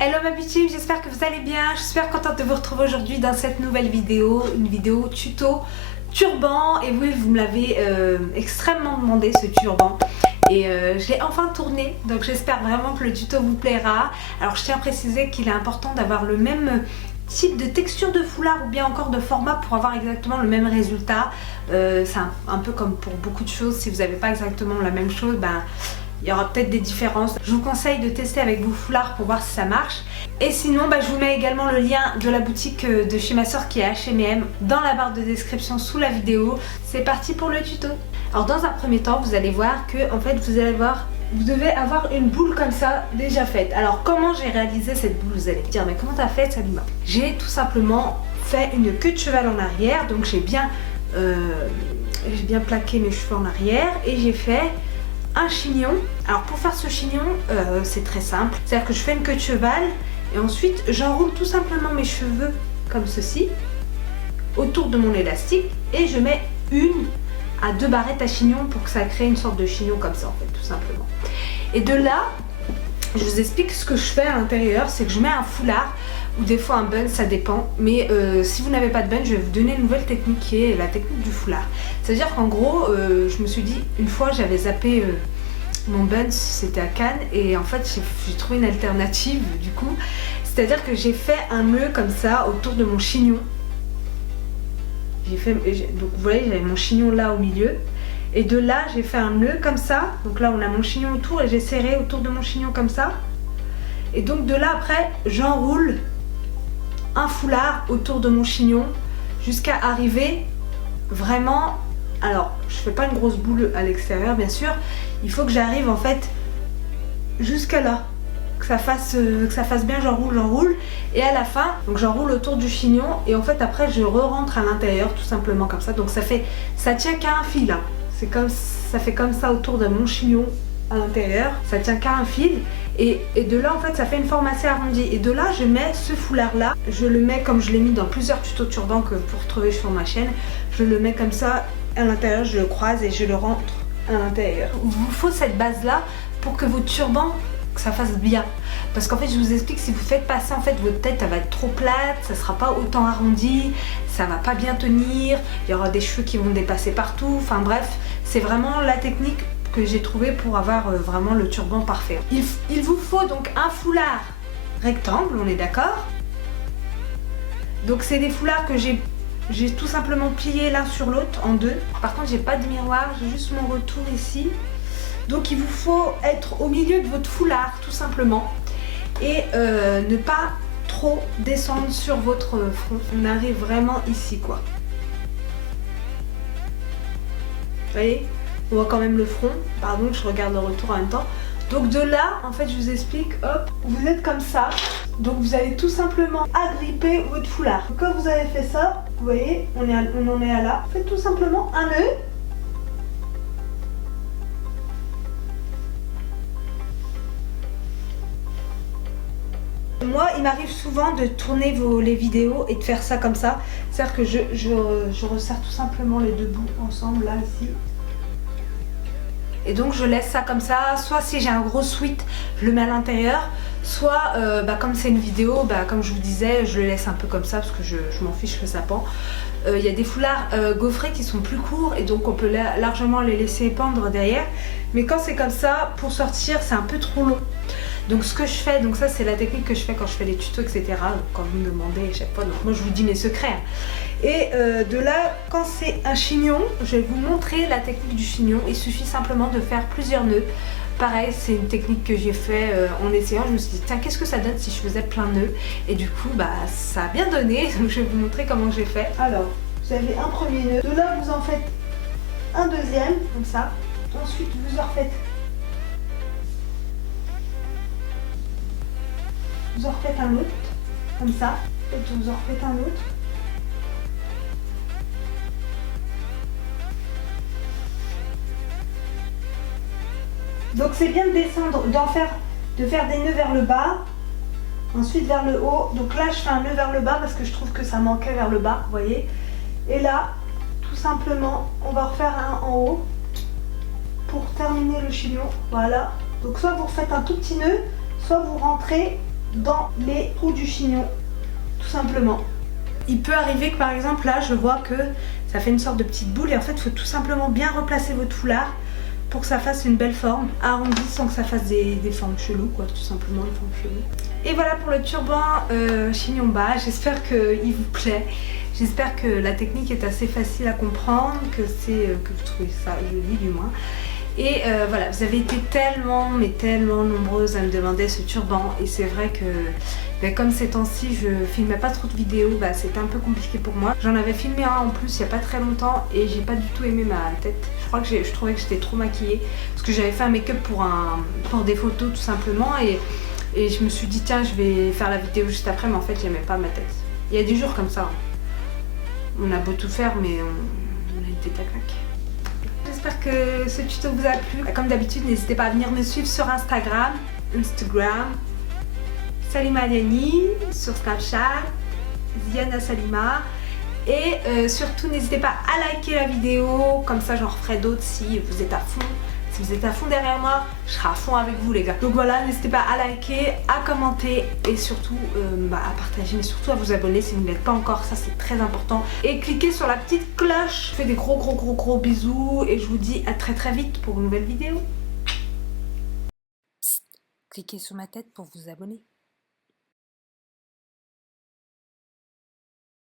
Hello ma petite team, j'espère que vous allez bien. Je suis super contente de vous retrouver aujourd'hui dans cette nouvelle vidéo, une vidéo tuto turban. Et oui, vous me l'avez extrêmement demandé, ce turban, et je l'ai enfin tourné, donc j'espère vraiment que le tuto vous plaira. Alors je tiens à préciser qu'il est important d'avoir le même type de texture de foulard ou bien encore de format pour avoir exactement le même résultat. C'est un peu comme pour beaucoup de choses, si vous n'avez pas exactement la même chose, ben il y aura peut-être des différences. Je vous conseille de tester avec vos foulards pour voir si ça marche. Et sinon, je vous mets également le lien de la boutique de chez ma soeur qui est H&M dans la barre de description sous la vidéo. C'est parti pour le tuto. Alors dans un premier temps, vous allez voir que en fait vous devez avoir une boule comme ça déjà faite. Alors comment j'ai réalisé cette boule? Vous allez me dire, mais comment t'as fait Salima? J'ai tout simplement fait une queue de cheval en arrière. Donc j'ai bien plaqué mes cheveux en arrière et j'ai fait un chignon. Alors pour faire ce chignon, c'est très simple. C'est-à-dire que je fais une queue de cheval et ensuite j'enroule tout simplement mes cheveux comme ceci autour de mon élastique et je mets 1 à 2 barrettes à chignon pour que ça crée une sorte de chignon comme ça en fait, tout simplement. Et de là, je vous explique ce que je fais à l'intérieur, c'est que je mets un foulard ou des fois un bun, ça dépend. Mais si vous n'avez pas de bun, je vais vous donner une nouvelle technique qui est la technique du foulard. C'est-à-dire qu'en gros, je me suis dit, une fois j'avais zappé mon bun, c'était à Cannes, et en fait j'ai trouvé une alternative du coup. C'est-à-dire que j'ai fait un nœud comme ça autour de mon chignon. Donc vous voyez, j'avais mon chignon là au milieu. Et de là, j'ai fait un nœud comme ça. Donc là, on a mon chignon autour et j'ai serré autour de mon chignon comme ça. Et donc de là, après, j'enroule un foulard autour de mon chignon jusqu'à arriver vraiment... Alors, je fais pas une grosse boule à l'extérieur, bien sûr. Il faut que j'arrive en fait jusqu'à là. Que ça fasse bien, j'enroule. Et à la fin, donc j'enroule autour du chignon. Et en fait, après, je re-rentre à l'intérieur, tout simplement comme ça. Donc ça tient qu'à un fil, hein. Ça fait comme ça autour de mon chignon à l'intérieur, ça tient qu'à un fil et de là en fait ça fait une forme assez arrondie et de là je mets ce foulard là, je le mets comme je l'ai mis dans plusieurs tutos turban que vous retrouvez sur ma chaîne, je le mets comme ça à l'intérieur, je le croise et je le rentre à l'intérieur. Il vous faut cette base là pour que votre turban, que ça fasse bien, parce qu'en fait je vous explique, si vous faites passer en fait votre tête, elle va être trop plate, ça sera pas autant arrondi, ça va pas bien tenir, il y aura des cheveux qui vont dépasser partout, enfin bref, c'est vraiment la technique que j'ai trouvé pour avoir vraiment le turban parfait. Il vous faut donc un foulard rectangle, on est d'accord? Donc c'est des foulards que j'ai tout simplement plié l'un sur l'autre en deux. Par contre j'ai pas de miroir, j'ai juste mon retour ici. Donc il vous faut être au milieu de votre foulard tout simplement et ne pas trop descendre sur votre front. On arrive vraiment ici quoi. Vous voyez? On voit quand même le front, pardon, je regarde le retour en même temps. Donc de là, en fait, je vous explique, hop, vous êtes comme ça. Donc vous allez tout simplement agripper votre foulard. Donc, quand vous avez fait ça, vous voyez, on en est à là. Faites tout simplement un nœud. Moi, il m'arrive souvent de tourner les vidéos et de faire ça comme ça. C'est-à-dire que je resserre tout simplement les deux bouts ensemble, là, ici. Et donc je laisse ça comme ça, soit si j'ai un gros sweat, je le mets à l'intérieur, soit comme c'est une vidéo, comme je vous disais, je le laisse un peu comme ça parce que je m'en fiche le sapin. Il y a des foulards gaufrés qui sont plus courts et donc on peut largement les laisser pendre derrière. Mais quand c'est comme ça, pour sortir, c'est un peu trop long. Donc ce que je fais, donc ça c'est la technique que je fais quand je fais les tutos, etc. Donc, quand vous me demandez à chaque fois, donc moi je vous dis mes secrets. Hein. Et de là, quand c'est un chignon, je vais vous montrer la technique du chignon. Il suffit simplement de faire plusieurs nœuds. Pareil, c'est une technique que j'ai fait en essayant. Je me suis dit, tiens, qu'est-ce que ça donne si je faisais plein de nœuds? Et du coup, ça a bien donné. Donc je vais vous montrer comment j'ai fait. Alors, vous avez un premier nœud. De là, vous en faites un deuxième, comme ça. Ensuite, vous en refaites. Vous en refaites un autre, comme ça. Ensuite, vous en refaites un autre. Donc c'est bien de descendre, de faire des nœuds vers le bas, ensuite vers le haut. Donc là je fais un nœud vers le bas parce que je trouve que ça manquait vers le bas, vous voyez. Et là, tout simplement, on va refaire un en haut pour terminer le chignon. Voilà. Donc soit vous refaites un tout petit nœud, soit vous rentrez dans les trous du chignon, tout simplement. Il peut arriver que par exemple là je vois que ça fait une sorte de petite boule et en fait il faut tout simplement bien replacer votre foulard pour que ça fasse une belle forme arrondie sans que ça fasse des formes cheloues quoi, tout simplement une forme chelou. Et voilà pour le turban chignon bas, j'espère qu'il vous plaît. J'espère que la technique est assez facile à comprendre, que vous trouvez ça joli du moins. Et voilà, vous avez été tellement, mais tellement nombreuses à me demander ce turban. Et c'est vrai que comme ces temps-ci, je filmais pas trop de vidéos, c'était un peu compliqué pour moi. J'en avais filmé un en plus il y a pas très longtemps et j'ai pas du tout aimé ma tête. Je crois que je trouvais que j'étais trop maquillée parce que j'avais fait un make-up pour des photos tout simplement. Et je me suis dit tiens, je vais faire la vidéo juste après, mais en fait j'aimais pas ma tête. Il y a des jours comme ça. On a beau tout faire, mais on a une tête à claque. J'espère que ce tuto vous a plu. Comme d'habitude, n'hésitez pas à venir me suivre sur Instagram, Salima Aliani, sur Snapchat, Ziana Salima. Et surtout, n'hésitez pas à liker la vidéo, comme ça j'en referai d'autres si vous êtes à fond. Si vous êtes à fond derrière moi, je serai à fond avec vous les gars. Donc voilà, n'hésitez pas à liker, à commenter et surtout à partager, mais surtout à vous abonner si vous ne l'êtes pas encore, ça c'est très important. Et cliquez sur la petite cloche. Je fais des gros bisous et je vous dis à très vite pour une nouvelle vidéo. Psst, cliquez sur ma tête pour vous abonner.